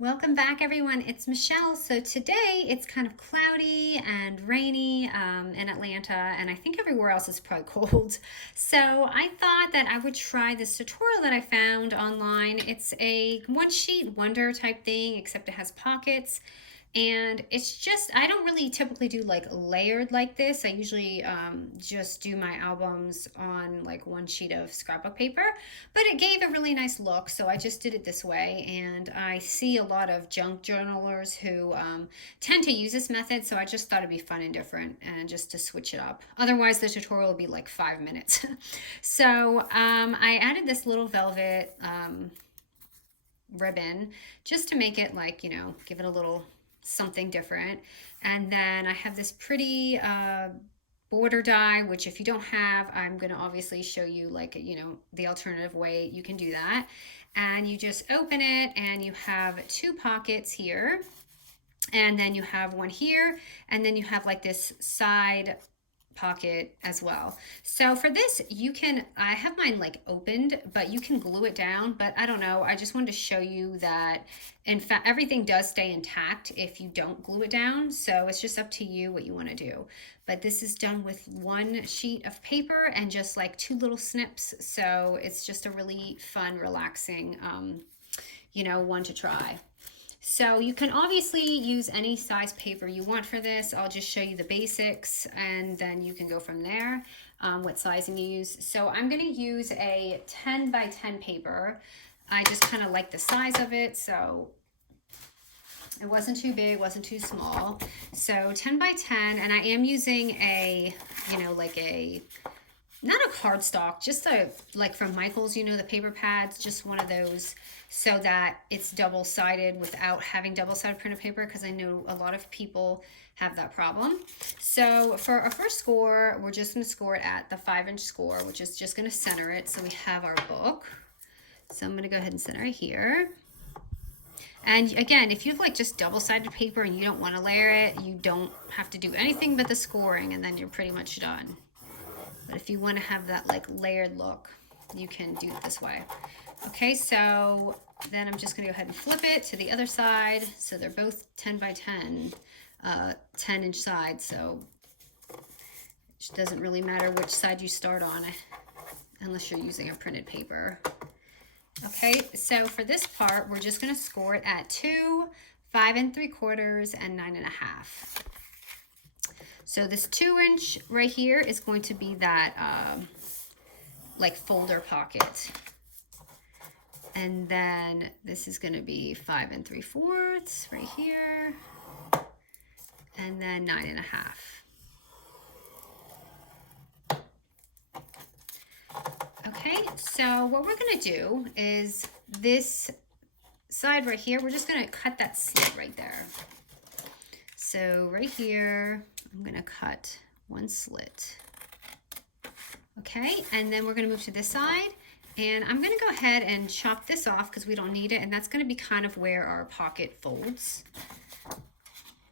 Welcome back, everyone. It's Michelle. So today it's kind of cloudy and rainy in Atlanta, and I think everywhere else is probably cold. So I thought that I would try this tutorial that I found online. It's a one sheet wonder type thing, except it has pockets. And it's just, I don't really typically do like layered like this. I usually just do my albums on like one sheet of scrapbook paper, but it gave a really nice look. So I just did it this way. And I see a lot of junk journalers who tend to use this method. So I just thought it'd be fun and different and just to switch it up. Otherwise, the tutorial will be like 5 minutes. So I added this little velvet ribbon just to make it like, give it a little something different. And then I have this pretty border die, which if you don't have, I'm going to obviously show you like, the alternative way you can do that. And you just open it and you have two pockets here. And then you have one here. And then you have like this side pocket as well. So for this, I have mine like opened, but you can glue it down, but I don't know. I just wanted to show you that in fact, everything does stay intact if you don't glue it down. So it's just up to you what you want to do. But this is done with one sheet of paper and just like two little snips. So it's just a really fun, relaxing, one to try. So you can obviously use any size paper you want for this. I'll just show you the basics and then you can go from there, what sizing you use. So I'm gonna use a 10 by 10 paper. I just kind of like the size of it, so it wasn't too big, wasn't too small. So 10 by 10, and I am using a, like a, not a cardstock, just a, like from Michael's, the paper pads, just one of those, so that it's double-sided without having double-sided printed paper, because I know a lot of people have that problem. So for our first score, we're just going to score it at the 5-inch score, which is just going to center it. So we have our book. So I'm going to go ahead and center it here. And again, if you have like just double-sided paper and you don't want to layer it, you don't have to do anything but the scoring, and then you're pretty much done. But if you want to have that like layered look, you can do it this way. Okay, so then I'm just going to go ahead and flip it to the other side. So they're both 10 by 10, 10-inch sides. So it doesn't really matter which side you start on unless you're using a printed paper. Okay, so for this part, we're just going to score it at 2, 5 3/4, and 9 1/2. So this 2-inch right here is going to be that like folder pocket. And then this is going to be 5 3/4 right here. And then 9 1/2. Okay, so what we're going to do is this side right here, we're just going to cut that slit right there. So right here, I'm going to cut one slit. Okay, and then we're going to move to this side, and I'm going to go ahead and chop this off because we don't need it, and that's going to be kind of where our pocket folds.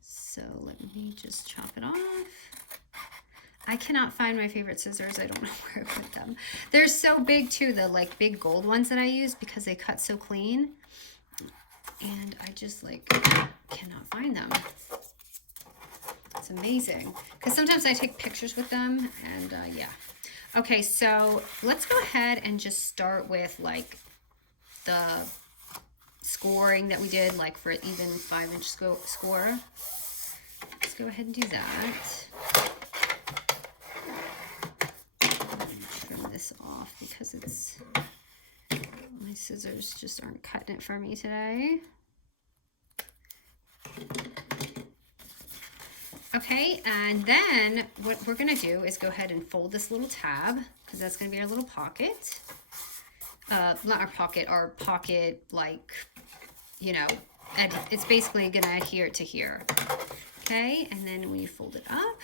So let me just chop it off. I cannot find my favorite scissors. I don't know where I put them. They're so big too, the like big gold ones that I use, because they cut so clean. And I just like cannot find them. It's amazing. Because sometimes I take pictures with them, and yeah. Okay, so let's go ahead and just start with like the scoring that we did, like for even 5-inch score. Let's go ahead and do that. Trim this off because my scissors just aren't cutting it for me today. Okay, and then what we're going to do is go ahead and fold this little tab, because that's going to be our little pocket. Not our pocket, like, and it's basically going to adhere to here. Okay, and then when you fold it up,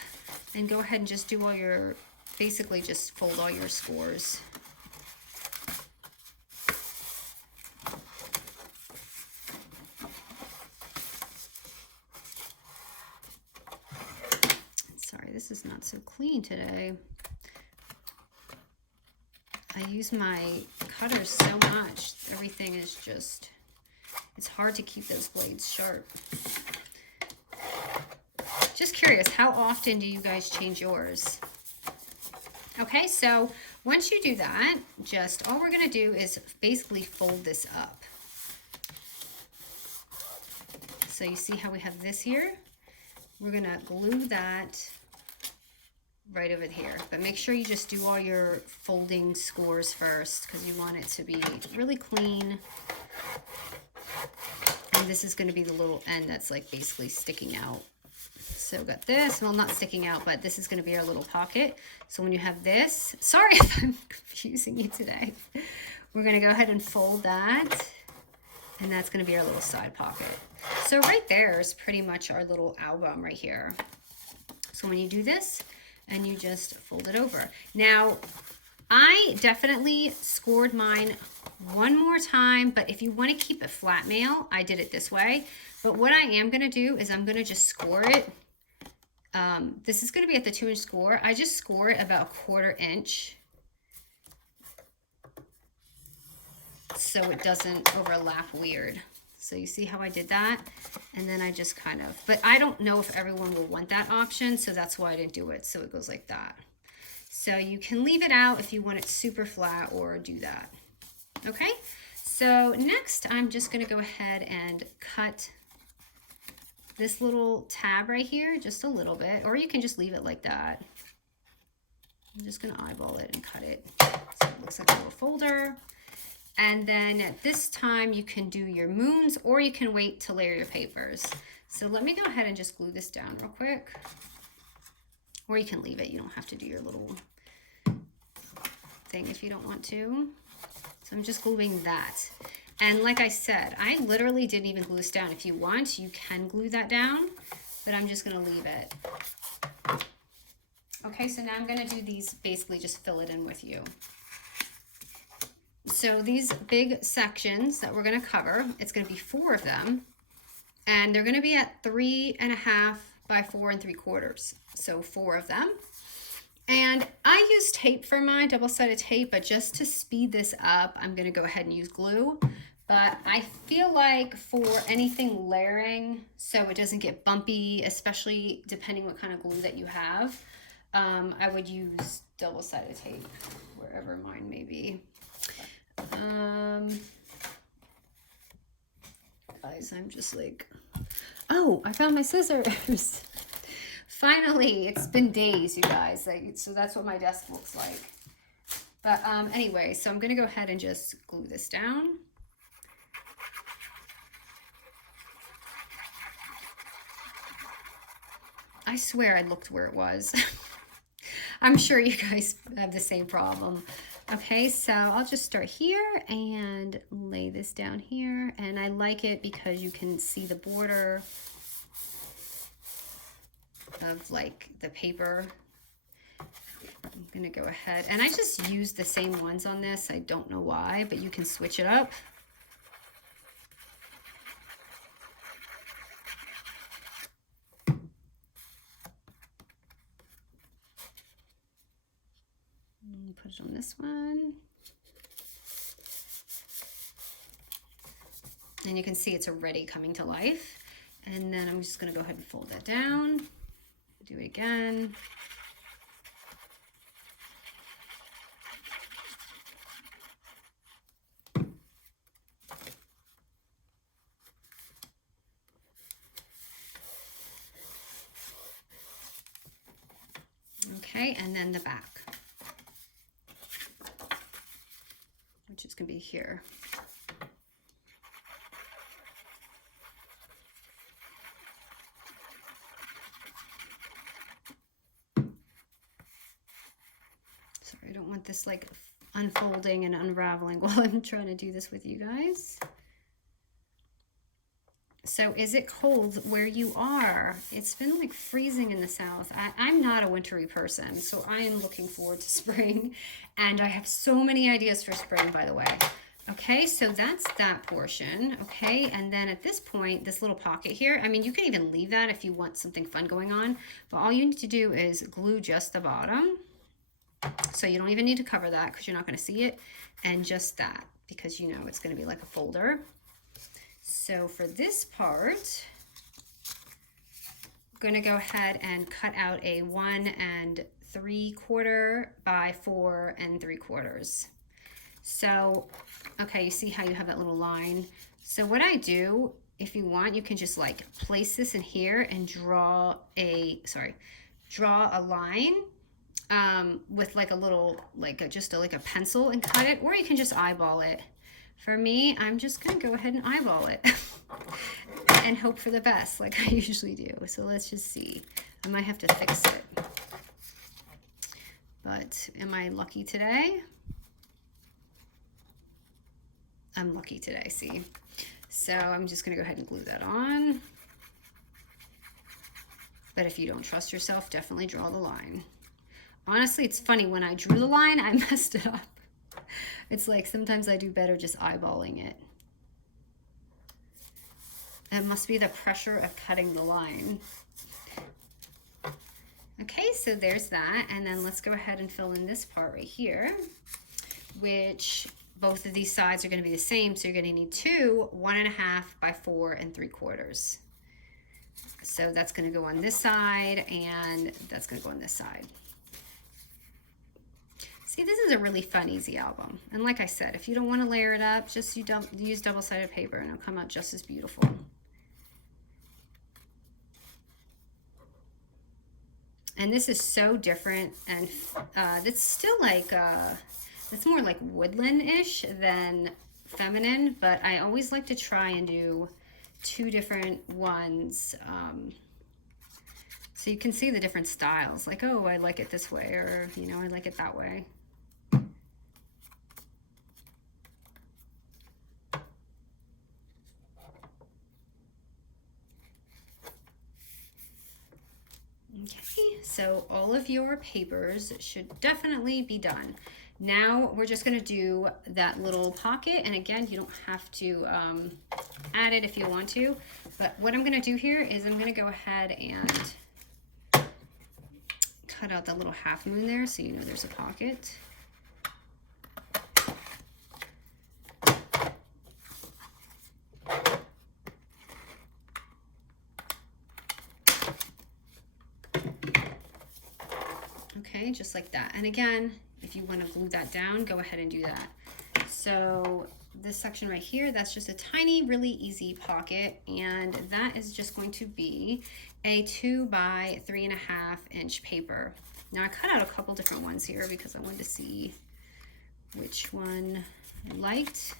and go ahead and just do basically just fold all your scores. This is not so clean today. I use my cutters so much. Everything is just It's hard to keep those blades sharp. Just curious, how often do you guys change yours? Okay, so once you do that, just all we're gonna do is basically fold this up. So you see how we have this here? We're gonna glue that right over here, but make sure you just do all your folding scores first because you want it to be really clean. And this is gonna be the little end that's like basically sticking out. So got this, well, not sticking out, but this is going to be our little pocket. So when you have this, sorry if I'm confusing you today. We're going to go ahead and fold that. And that's going to be our little side pocket. So right there is pretty much our little album right here. So when you do this and you just fold it over. Now, I definitely scored mine one more time, but if you want to keep it flat mail, I did it this way. But what I am going to do is I'm going to just score it. This is going to be at the 2-inch score. I just score it about 1/4 inch so it doesn't overlap weird. So you see how I did that? And then I just kind of, but I don't know if everyone will want that option, so that's why I didn't do it. So it goes like that. So you can leave it out if you want it super flat or do that. Okay, so next I'm just going to go ahead and cut this little tab right here just a little bit, or you can just leave it like that. I'm just going to eyeball it and cut it so it looks like a little folder. And then at this time you can do your moons, or you can wait to layer your papers. So let me go ahead and just glue this down real quick, or you can leave it. You don't have to do your little thing if you don't want to. So I'm just gluing that. And like I said, I literally didn't even glue this down. If you want, you can glue that down, but I'm just gonna leave it. Okay, so now I'm gonna do these, basically just fill it in with you. So these big sections that we're gonna cover, it's gonna be 4 of them, and they're gonna be at 3.5 by 4 3/4. So 4 of them. And I use tape for mine, double-sided tape, but just to speed this up, I'm gonna go ahead and use glue. But I feel like for anything layering, so it doesn't get bumpy, especially depending what kind of glue that you have, I would use double-sided tape, wherever mine may be. Guys, I'm just like, oh, I found my scissors. Finally, it's been days, you guys. So that's what my desk looks like. But anyway, so I'm going to go ahead and just glue this down. I swear I looked where it was. I'm sure you guys have the same problem. Okay, so I'll just start here and lay this down here. And I like it because you can see the border of like the paper. I'm gonna go ahead, and I just use the same ones on this. I don't know why, but you can switch it up. Put it on this one. And you can see it's already coming to life. And then I'm just gonna go ahead and fold that down. Do it again. Okay, and then the back, which is gonna be here. Sorry, I don't want this like unfolding and unraveling while I'm trying to do this with you guys. So is it cold where you are? It's been like freezing in the south. I'm not a wintry person, so I am looking forward to spring. And I have so many ideas for spring, by the way. Okay, so that's that portion. Okay, and then at this point, this little pocket here, I mean, you can even leave that if you want something fun going on, but all you need to do is glue just the bottom. So you don't even need to cover that because you're not going to see it. And just that, because you know it's going to be like a folder. So for this part, I'm going to go ahead and cut out a 1 3/4 by 4 3/4. So, okay, you see how you have that little line? So what I do, if you want, you can just like place this in here and draw a line with like a little, like a pencil and cut it, or you can just eyeball it. For me, I'm just gonna go ahead and eyeball it and hope for the best, like I usually do. So let's just see. I might have to fix it. But am I lucky today? I'm lucky today, see? So I'm just gonna go ahead and glue that on. But if you don't trust yourself, definitely draw the line. Honestly, it's funny, when I drew the line, I messed it up. It's like sometimes I do better just eyeballing it. It must be the pressure of cutting the line. Okay, so there's that. And then let's go ahead and fill in this part right here, which both of these sides are going to be the same. So you're going to need 2 1 1/2 by 4 3/4. So that's going to go on this side, and that's going to go on this side. See, this is a really fun, easy album. And like I said, if you don't want to layer it up, just use double-sided paper and it'll come out just as beautiful. And this is so different, and it's still like, it's more like woodland-ish than feminine, but I always like to try and do 2 different ones, so you can see the different styles, like, oh, I like it this way, or, you know, I like it that way. Okay, so all of your papers should definitely be done. Now we're just going to do that little pocket, and again, you don't have to add it if you want to, but what I'm going to do here is I'm going to go ahead and cut out that little half moon there so you know there's a pocket. Okay, just like that. And again, if you want to glue that down, go ahead and do that. So this section right here, that's just a tiny, really easy pocket, and that is just going to be a 2 by 3 1/2 inch paper. Now I cut out a couple different ones here because I wanted to see which one I liked,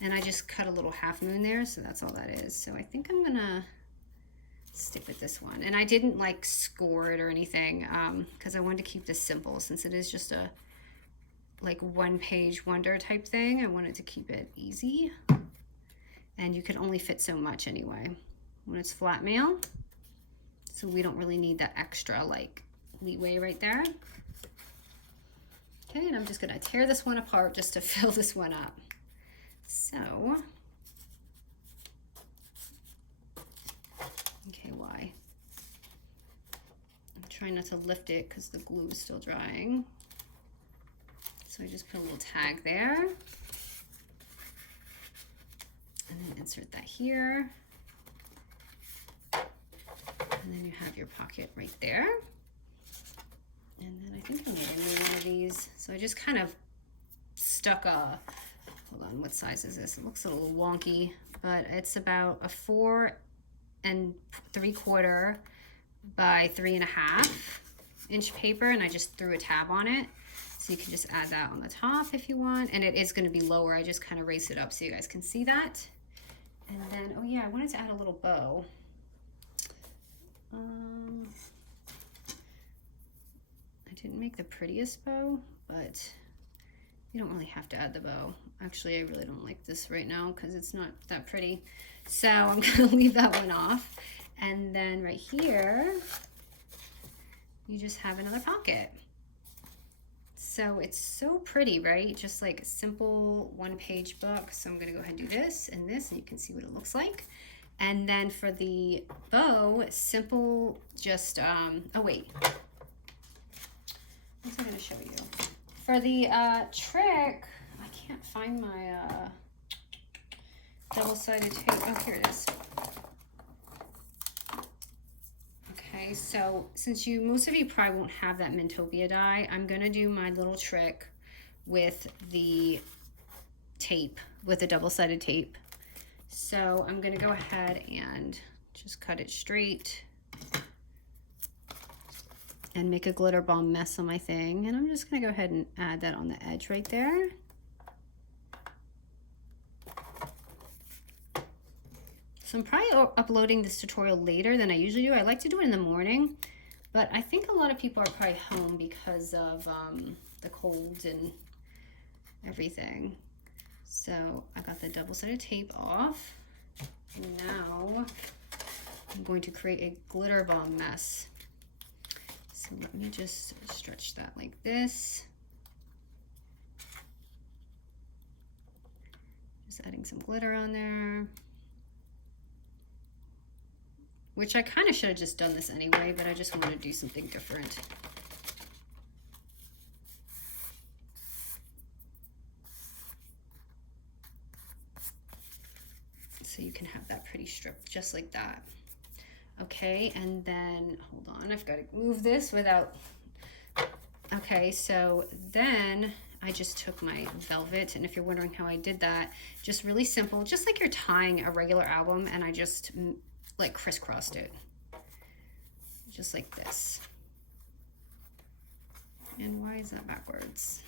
and I just cut a little half moon there, so that's all that is. So I think I'm gonna stick with this one, and I didn't like score it or anything because I wanted to keep this simple, since it is just a like one-page wonder type thing. I wanted to keep it easy, and you can only fit so much anyway when it's flat mail, so we don't really need that extra like leeway right there. Okay, and I'm just gonna tear this one apart just to fill this one up. So okay, why? I'm trying not to lift it because the glue is still drying. So I just put a little tag there. And then insert that here. And then you have your pocket right there. And then I think I'm gonna need one of these. So I just kind of stuck a, hold on, what size is this? It looks a little wonky, but it's about a 4 3/4 by 3 1/2 inch paper, and I just threw a tab on it. So you can just add that on the top if you want, and it is going to be lower. I just kind of raised it up so you guys can see that. And then, oh yeah, I wanted to add a little bow. I didn't make the prettiest bow, but you don't really have to add the bow. Actually, I really don't like this right now because it's not that pretty. So I'm going to leave that one off. And then right here, you just have another pocket. So it's so pretty, right? Just like a simple one-page book. So I'm going to go ahead and do this and this, and you can see what it looks like. And then for the bow, simple, just, oh wait. What was I going to show you? For the trick, I can't find my, double-sided tape. Oh, here it is. Okay, so since most of you probably won't have that Mintopia die, I'm gonna do my little trick with the tape, with the double-sided tape. So I'm gonna go ahead and just cut it straight and make a glitter bomb mess on my thing. And I'm just gonna go ahead and add that on the edge right there. So I'm probably uploading this tutorial later than I usually do. I like to do it in the morning, but I think a lot of people are probably home because of the cold and everything. So I got the double-sided tape off. And now I'm going to create a glitter bomb mess. So let me just stretch that like this. Just adding some glitter on there. Which I kind of should have just done this anyway, but I just wanted to do something different. So you can have that pretty strip just like that. Okay, and then, hold on, I've got to move this without, okay, so then I just took my velvet, and if you're wondering how I did that, just really simple, just like you're tying a regular album, and I just like crisscrossed it, just like this. And why is that backwards?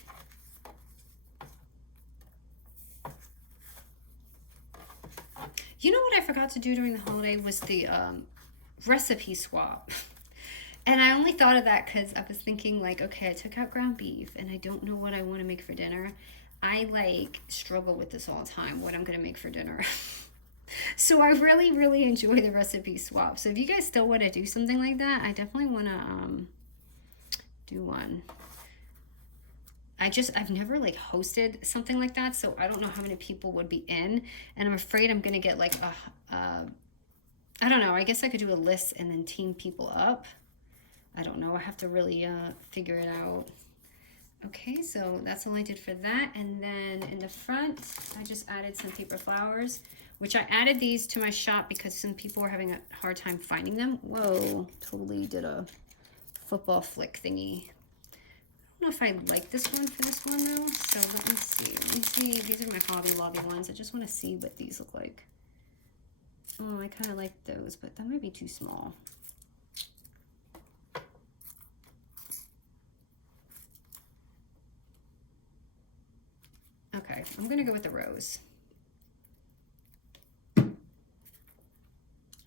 You know what I forgot to do during the holiday was the recipe swap. And I only thought of that because I was thinking like, okay, I took out ground beef and I don't know what I want to make for dinner. I like struggle with this all the time, what I'm going to make for dinner. So I really, really enjoy the recipe swap. So if you guys still want to do something like that, I definitely want to do one. I've never like hosted something like that, so I don't know how many people would be in, and I'm afraid I'm gonna get like I don't know, I guess I could do a list and then team people up. I don't know, I have to really figure it out. Okay, so that's all I did for that. And then in the front, I just added some paper flowers, which I added these to my shop because some people were having a hard time finding them. Whoa, totally did a football flick thingy. I don't know if I like this one for this one though. So let me see. Let me see. These are my Hobby Lobby ones. I just want to see what these look like. Oh, I kind of like those, but that might be too small. Okay, I'm gonna go with the rose. And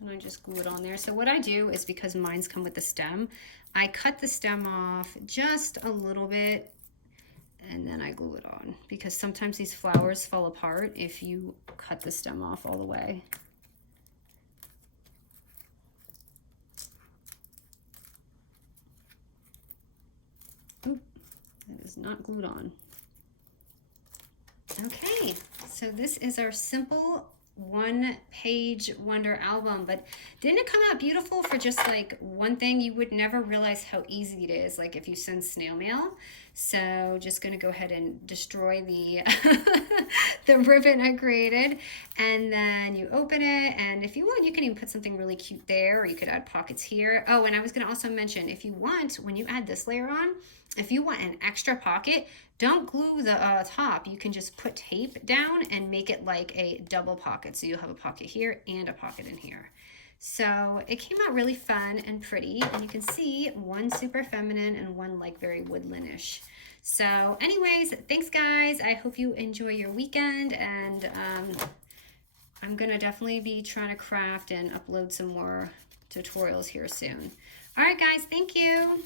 I just glue it on there. So what I do is, because mine's come with the stem, I cut the stem off just a little bit and then I glue it on, because sometimes these flowers fall apart if you cut the stem off all the way. Oop, that is not glued on. Okay, so this is our simple one-page wonder album, but didn't it come out beautiful for just like one thing? You would never realize how easy it is, like if you send snail mail. So just gonna go ahead and destroy the the ribbon I created, and then you open it, and if you want, you can even put something really cute there, or you could add pockets here. Oh, and I was gonna also mention, if you want, when you add this layer on, if you want an extra pocket, don't glue the top. You can just put tape down and make it like a double pocket. So you'll have a pocket here and a pocket in here. So it came out really fun and pretty. And you can see one super feminine and one like very woodlandish. So anyways, thanks guys. I hope you enjoy your weekend. And I'm going to definitely be trying to craft and upload some more tutorials here soon. All right, guys. Thank you.